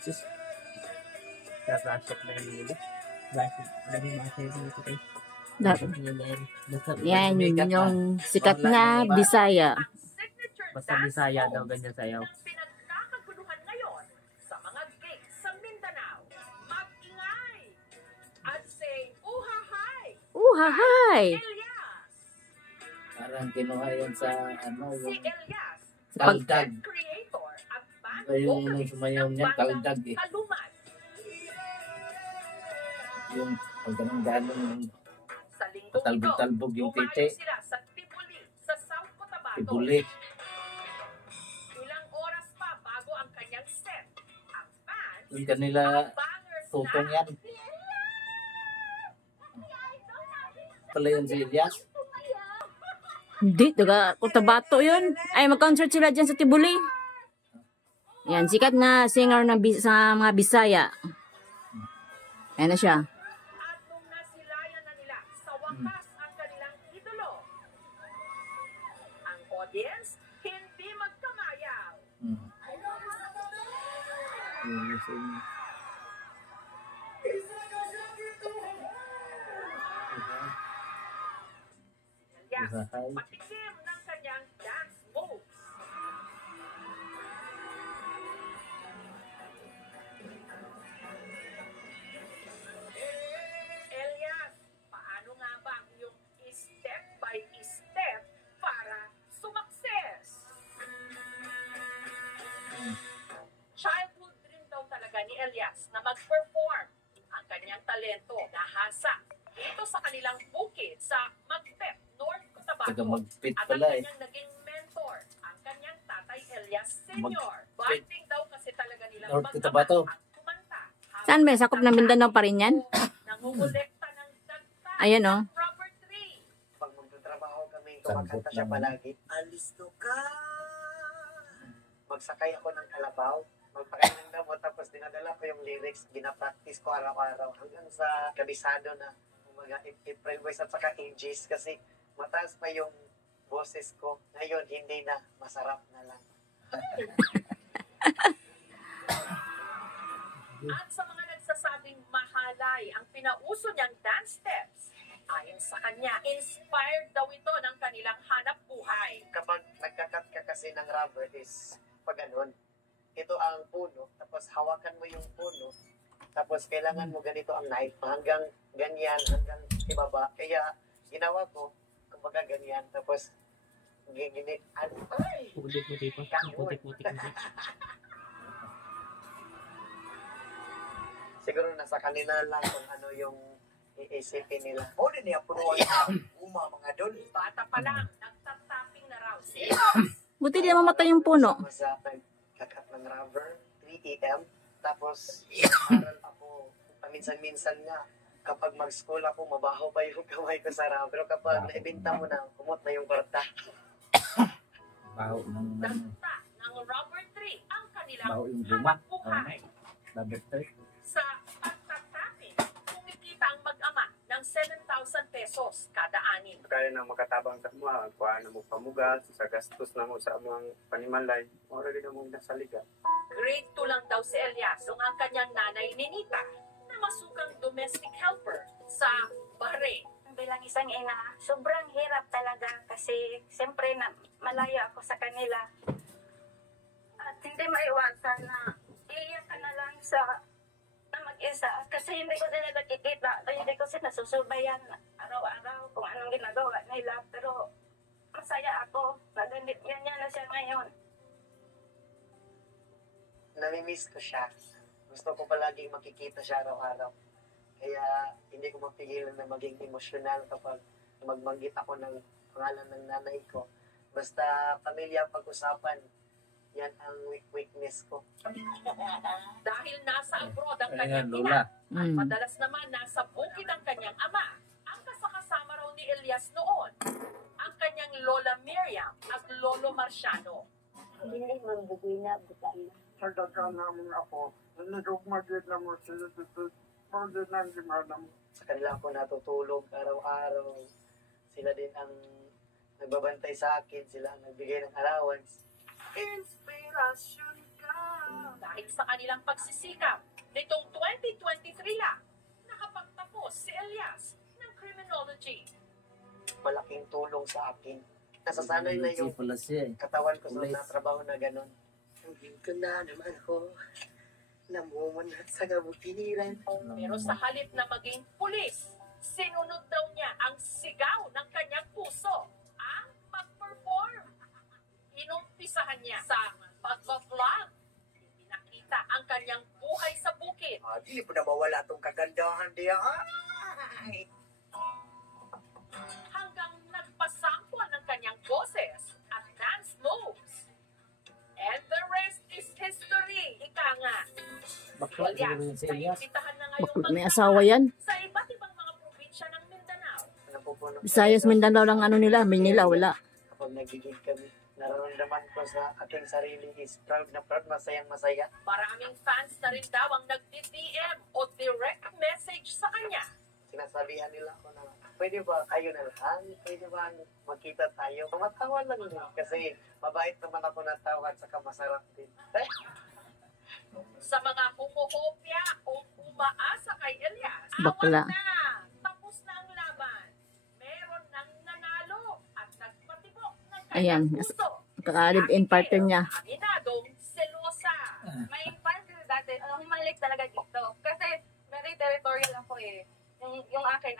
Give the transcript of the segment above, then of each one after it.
Sus. Kakasok na yung nila. Bakit? Dami mga kayo dito kayo. Yan, yung sikat na Bisaya. Basta Bisaya daw, ganyan sayaw. Pinagkakaguluhan ngayon sa mga gate sa Mindanao. Mag-ingay at say, uhahay! Uhahay! Elias! Parang kinuha yan sa ano, Si yung Elias, kaldag. creator at band Yung vocalist sumayaw ng niya, bandang kaldag eh. Kaluman. Yung pagganong-ganong Sa linggong ito, patalbog-talbog yung titi. umayo sila sa Tibuli, sa South Cotabato. Tibuli. Ilang oras pa bago ang kanyang set. Ang fans, Yung kanila bangers tutong na. yan. Pala yun si Elias. Hindi, taga Cotabato yun. Ay, mag-concert sila dyan sa Tibuli. Yan, sikat na singer na sa mga Bisaya. Ayan na siya. At nung nasilayan na nila, sa wakas ang kanilang idolo. Ang audience, hindi magkamayaw. Yun, so, Yes, Uhahay. patikim ng kanyang dance moves. Elias, paano nga ba ang iyong step by step para sumakses? Childhood dream daw talaga ni Elias na mag-perform. Ang kanyang talento nahasa dito sa kanilang bukid sa Magpep, North taga Cotabato. magpit At ang pala eh. kanyang naging mentor, ang kanyang tatay Elias Sr. Magpit. Banding daw kasi talaga nilang North mag-ama Cotabato. at kumanta. Saan ba? Sakop ng Mindanao pa rin yan? Nangungulekta ng dagta Ayan, oh. ng rubber tree. Pag magtatrabaho kami, Sambot kumakanta siya naman. palagi. Alisto ka! Magsakay ako ng kalabaw, magpakain ng damo, tapos dinadala ko yung lyrics, binapractice ko araw-araw hanggang sa kabisado na mga i-voice at saka ages kasi mataas pa yung boses ko. Ngayon, hindi na. Masarap na lang. At sa mga nagsasabing mahalay ang pinauso niyang dance steps, ayon sa kanya, inspired daw ito ng kanilang hanap buhay. Kapag nagkakat ka kasi ng rubber is pag ganun. Ito ang puno, tapos hawakan mo yung puno, tapos kailangan mo ganito ang knife hanggang ganyan, hanggang ibaba. Kaya ginawa ko, kumbaga ganyan, tapos ginit. Ay! Putik-putik pa. Putik-putik na. Siguro nasa kanila lang kung ano yung iisipin nila. O, din niya puno mga doon. Bata pa lang, nagtatapping na raw si Buti di mamatay yung puno. Sa pagkakat ng rubber, 3 AM. Tapos, aral ako, paminsan-minsan nga, kapag mag-school ako, mabaho pa yung kamay ko sa rubber. Pero kapag naibinta mo na, kumot na yung kwarta. Baho ng ano, dagta ng rubber tree ang kanilang baho yung guma. hanap buhay. Labot tayo. Sa pagtatapping, kumikita ang mag-ama ng 7,000 pesos kada ani. Kaya na makatabang sa mga, kuha na mo pamugat, sa gastos na mo sa among panimalay, mora rin na mo nasa liga. Grade 2 lang daw si Elias nung ang kanyang nanay Ninita na masukang domestic helper sa Bahrain. Bilang isang ina, sobrang hirap talaga kasi siyempre na malayo ako sa kanila. At hindi maiwasan na iiyak ka na lang na mag-isa kasi hindi ko sila nakikita at hindi ko sila susubayan araw-araw kung anong ginagawa nila. Pero masaya ako na ganit yan na siya ngayon. Namimiss ko siya. Gusto ko palaging makikita siya araw-araw. Kaya hindi ko mapigilan na maging emosyonal kapag magbanggit ako ng pangalan ng nanay ko. Basta pamilya ang pag-usapan, yan ang weakness ko. Dahil nasa abroad ang Ayan, kanyang Lola. ina, at madalas naman nasa bukid ang kanyang ama. Ang kasakasama raw ni Elias noon, ang kanyang Lola Miriam at Lolo Marciano. Hindi man bugoy na butay na. Nagdagan namin ako, nagugmagid na mo sila dito, pwede na hindi manam. Sa kanila ako natutulog araw-araw. Sila din ang nagbabantay sa akin. Sila ang nagbigay ng allowance. Inspirasyon ka. Dahil sa kanilang pagsisikap, nitong 2023 lang, nakapagtapos si Elias ng criminology. Malaking tulong sa akin. Nasasanay na yung pala siya eh. katawan ko Pulis. sa trabaho na ganun. Dito na naman ako. Namumunat sa kabutiran. Pero sa halip na maging pulis, sinunod daw niya ang sigaw ng kanyang puso, ang mag-perform. Inumpisahan niya sa pag-vlog. Hindi nakita ang kanyang buhay sa bukid. Di po na mawala tong kagandahan diya. Hanggang nagpasample ng kanyang boses at dance moves. And the rest is history, ika nga. Bakla siguro yun si Elias. naimbitahan na ngayong Bakla, may magtama asawa yan. sa iba't ibang mga probinsya ng Mindanao. Visayas, Mindanao lang ano nila, Manila, wala. Kapag nagiging kami, nararamdaman ko sa aking sarili is proud na proud, masayang masaya. Maraming fans na rin daw ang nagdi-DM o direct message sa kanya. Sinasabihan nila ako na, pwede ba kayo na lang? Pwede ba magkita tayo? Matawa lang din kasi mabait naman ako na tawad saka masarap din. Sa mga kumukopya o umaasa kay Elias, Bakla. awan na! Tapos na ang laban. Meron nang nanalo at nagpatibok ng Ayan, kanyang puso. Kaka-live-in partner niya. Aminadong selosa. May fans kasi dati, humalik talaga dito. Kasi very territorial ako eh. Yung akin.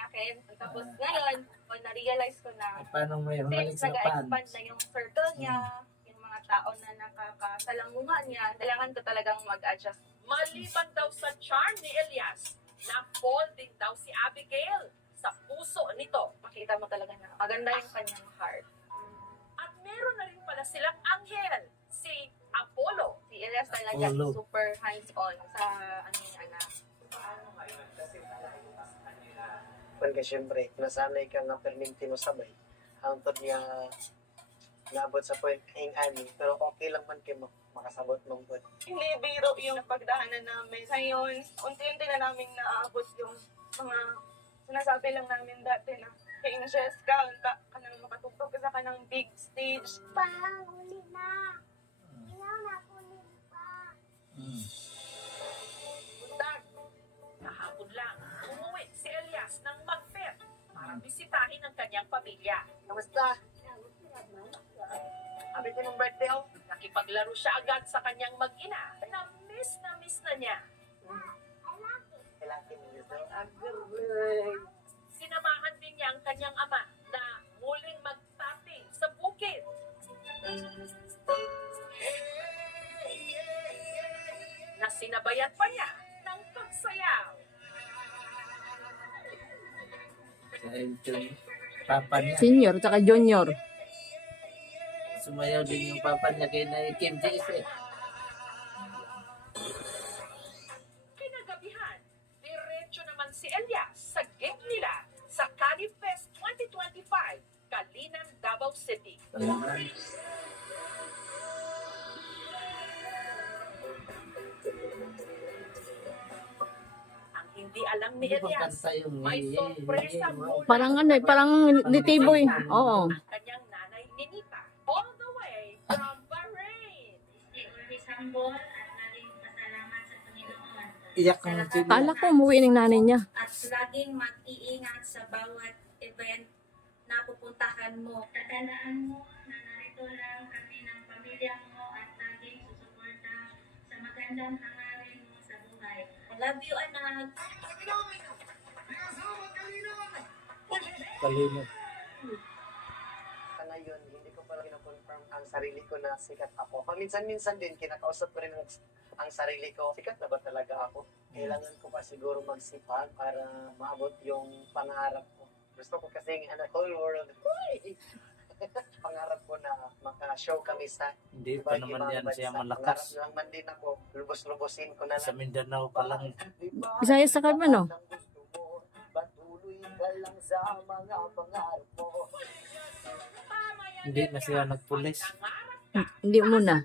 Tapos ngayon, na-realize ko na Paano may humalik since sa nag-expand fans? na yung circle niya, yung mga tao na nakakasalangunga niya, kailangan ko talagang mag-adjust. Maliban daw sa charm ni Elias, na-fall din daw si Abigail sa puso nito. Makita mo talaga na maganda yung kanyang heart. At meron na rin pala silang anghel, si Apollo. Si Elias talaga Apollo. super hands-on sa ano niya na. Pagka syempre, nasanay ka nga perminti mo sabay. Ang tod niya naabot sa point ang ani, pero okay lang man kayo makasabot mong good. Hindi biro yung pagdaanan namin. Ngayon, unti-unti na namin naaabot yung mga sinasabi lang namin dati na kay Inches ka, unta ka nang makatugtog ka sa kanang big stage. Buntag. Kahapon lang, umuwi si Elias ng Magpet para bisitahin ang kanyang pamilya. Kamusta? Abi ko ng birthday oh. Nakipaglaro siya agad sa kanyang mag-ina. Na-miss na niya. Kailangan nito. Sinamahan din niya ang kanyang ama na muling mag-tapping sa bukid. Na sinabayan pa niya ng pagsayaw. Dahil yung papa niya. Senior, tsaka junior. Sumayaw din yung papa niya kay na Kim Jace eh. Kinagabihan, diretso naman si Elias sa gate nila sa Cali Fest 2025, Kalinan, Davao City. Talagang. Ang hindi alam ni Hindi ba Elias, kanta yung may sorpresa mula Parang ano eh, parang nitibo eh. Oo. ang kanyang nanay Ninita, all the way from Bahrain. Iyak ka na sila. Kala ko umuwi ng nanay niya. At laging mag-iingat sa bawat event na pupuntahan mo. Tatandaan mo na narito lang kami ng pamilya mo at laging susuporta sa magandang hangarin mo sa buhay. I love you, anak. Kalino. Sa ngayon, hindi ko pala kina-confirm ang sarili ko na sikat ako. Paminsan-minsan din, kinakausap ko rin ang sarili ko. Sikat na ba talaga ako? Kailangan ko pa siguro magsipag para maabot yung pangarap ko. Gusto ko kasing whole world. Pangarap ko na maka-show kami sa Hindi pa naman yan siya malakas. Pangarap lang man din ako. Lubos-lubosin ko na Sa lang. Mindanao pa lang. Visayas sa Carmen, no? Patuloy ka lang sa mga pangarap mo. Hindi na sila nagpulis. Hindi muna.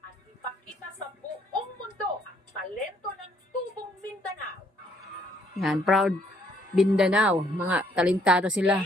At ipakita sa buong mundo ang talento ng Tubong Mindanao. Yan, proud Mindanao. Mga talentado sila.